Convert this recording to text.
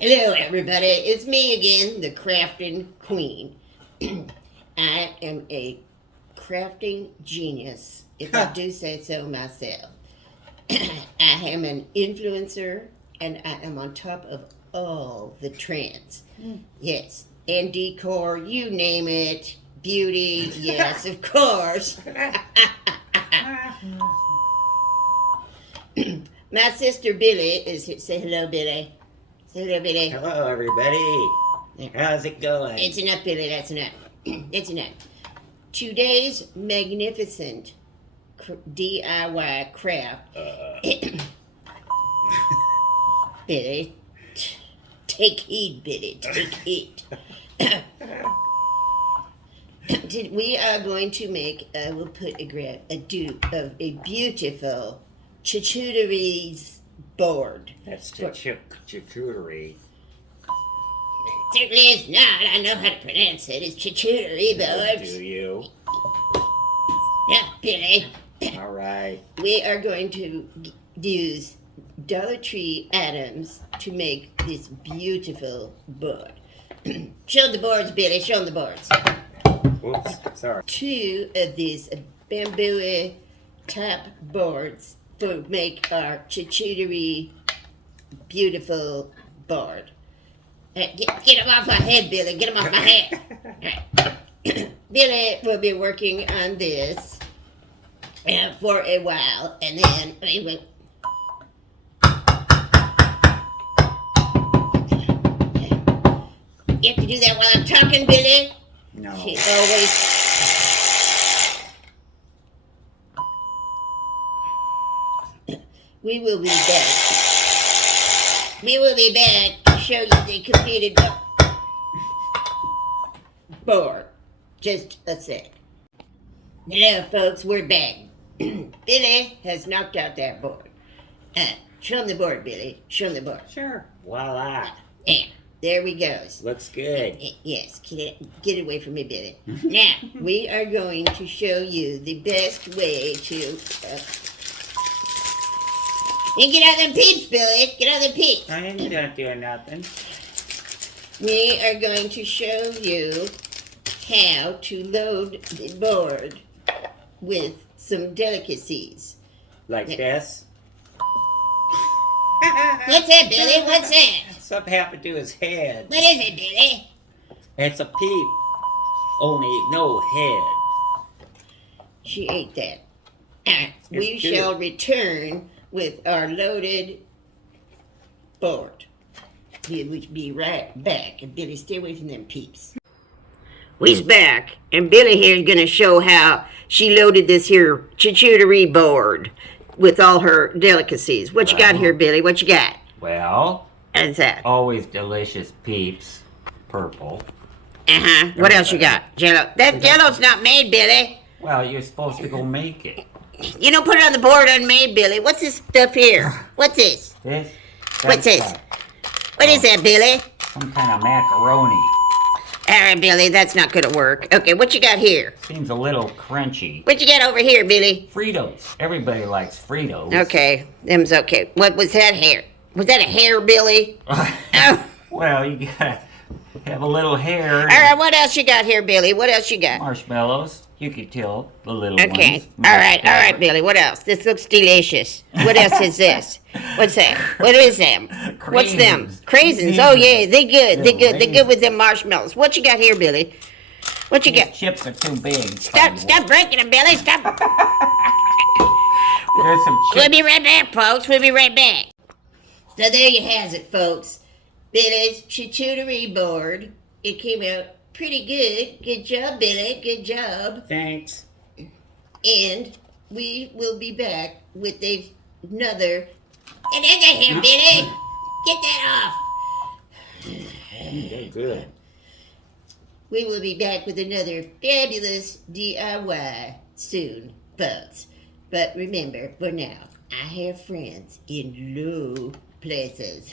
Hello everybody, it's me again, the crafting queen. I am a crafting genius, if I do say so myself. I am an influencer and I am on top of all the trends. Yes, and decor, you name it. Beauty, yes, of course. My sister Billy is here. Say hello, Billy. Say hello, Billy. Hello, everybody. How's it going? It's enough, Billy. That's enough. It's enough. Today's magnificent DIY craft. Billy, take heed, Billy. Take heed. We are going to make. I will put a dupe of a beautiful charcuterie board. That's charcuterie. Certainly is not. I know how to pronounce it. It's charcuterie boards. Do you? Yeah, Billy. All right. We are going to use dollartree items to make this beautiful board. Show the boards, Billy. Show them the boards. Whoops. Sorry. 2 of these bamboo top boards to make our charcuterie beautiful board. Get them off my head, Billy. Get them off my head. Right. Billy will be working on this for a while, and then we will. You have to do that while I'm talking, Billy. No. She always. We will be back. We will be back to show you the completed board. Just a sec. Hello, folks. We're back. Billy has knocked out that board. Show him the board, Billy. Show him the board. Sure. Voila. Yeah. There we go. Looks good. Yes, get it away from me, Billy. Now, we are going to show you the best way to... You get out them peeps, Billy. Get out them peeps. I ain't not doing nothing. We are going to show you how to load the board with some delicacies. Like this? What's that, Billy? What's that? Something happened to his head. What is it, Billy? It's a peep. Only no head. She ate that. We It's good. shall return with our loaded board. We will be right back. And Billy, stay away from them peeps. We's back, and Billy here is going to show how she loaded this here charcuterie board with all her delicacies. What you got here, Billy? What you got? Well, What's that? always delicious peeps. Purple. Uh-huh. What else you got? Jello. That Jello's not made, Billy. Well, you're supposed to go make it. You don't put it on the board unmade, Billy. What's this stuff here? What's this? This? What's this? That's, What is that, Billy? some kind of macaroni. All right, Billy, that's not gonna work. Okay, what you got here? Seems a little crunchy. What you got over here, Billy? Fritos. Everybody likes Fritos. Okay, them's okay. What was that hair? Was that a hair, Billy? Oh. Well, you gotta have a little hair. All right, what else you got here, Billy? What else you got? Marshmallows. You could tell the little Okay, ones. all right, Billy. What else? This looks delicious. What else is this? What's that? What is them? What's them? Craisins. Oh yeah, they good. They good. They good with them marshmallows. What you got here, Billy? What you These got? chips are too big. Stop breaking them, Billy. Stop. There's some We'll chips. be right back, folks. We'll be right back. So there you has it, folks. Billy's charcuterie board. It came out pretty good. Good job, Billy. Good job. Thanks. And we will be back with another... Get in here, Billy. Get that off. They're good. We will be back with another fabulous DIY soon, folks. But remember, for now, I have friends in low places.